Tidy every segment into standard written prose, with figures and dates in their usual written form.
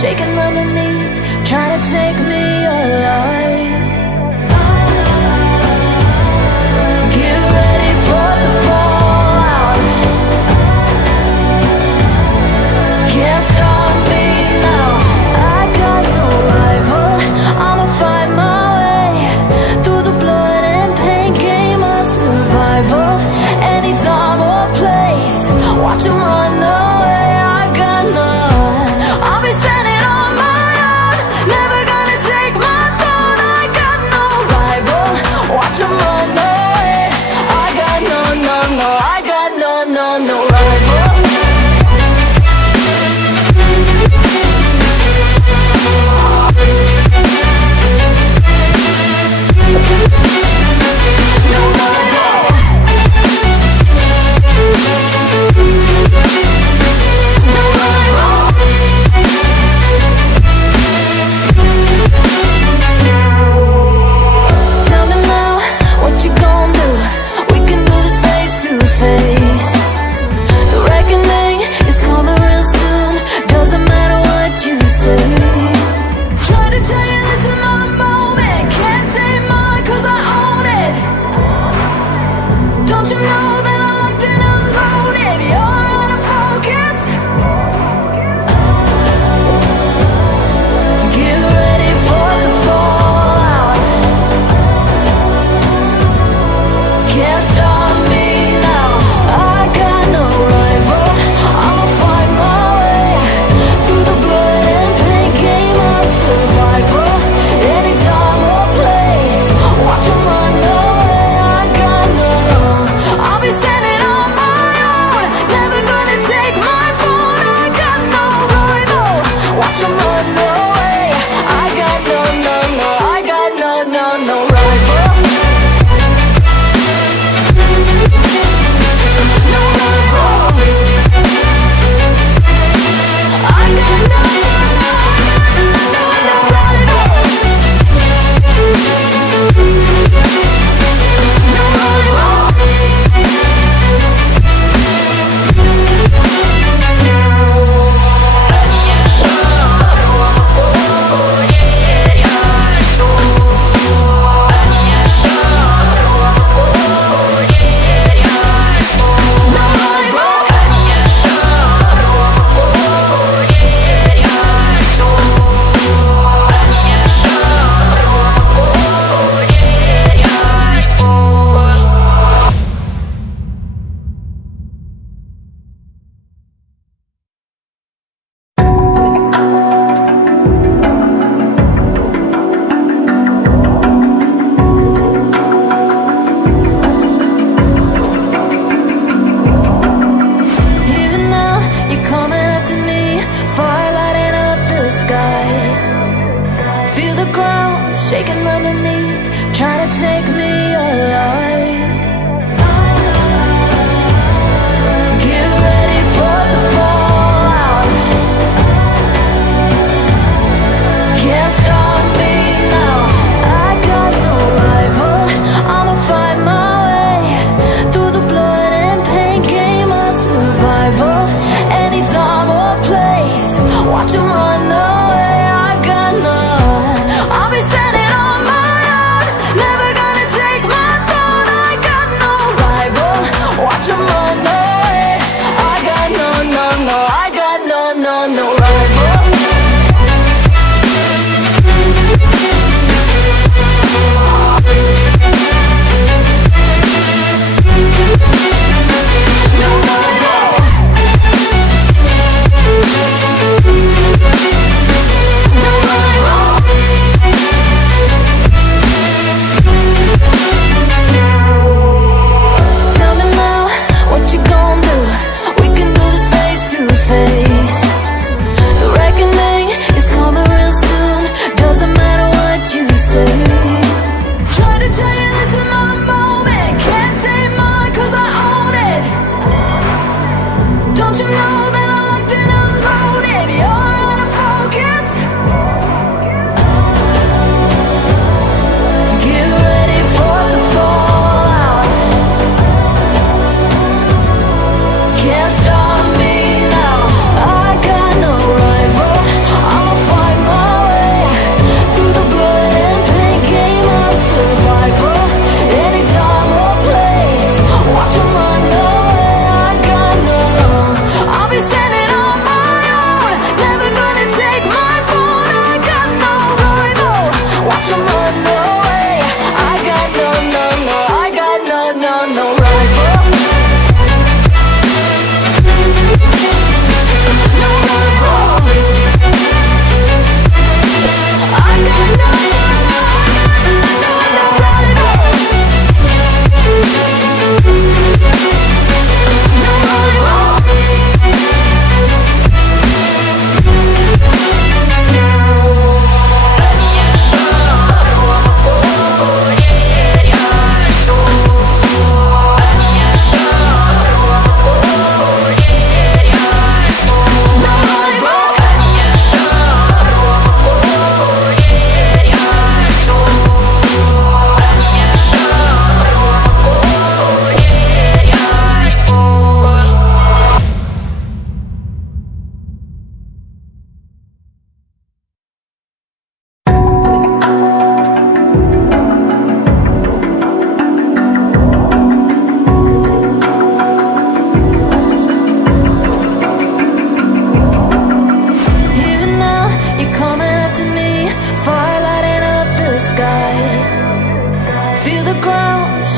shaking underneath, trying to take me alive. Get ready for the fallout. Can't stop me now. I got no rival. I'ma fight my way through the blood and pain game of survival. Any time or place, watch 'em run away. I got none. I'll be standing on my own, never gonna take my throne. I got no rival. Watch 'em run away. I got no, no, no. I got no, no, no rival. Feel the ground shaking underneath, trying to take me alive. Get ready for the fallout. Can't stop me now. I got no rival. I'ma fight my way through the blood and pain game of survival. Any time or place, watch 'em run away. I got none. I'll be standing on my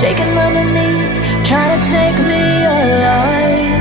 shaking underneath, trying to take me alive.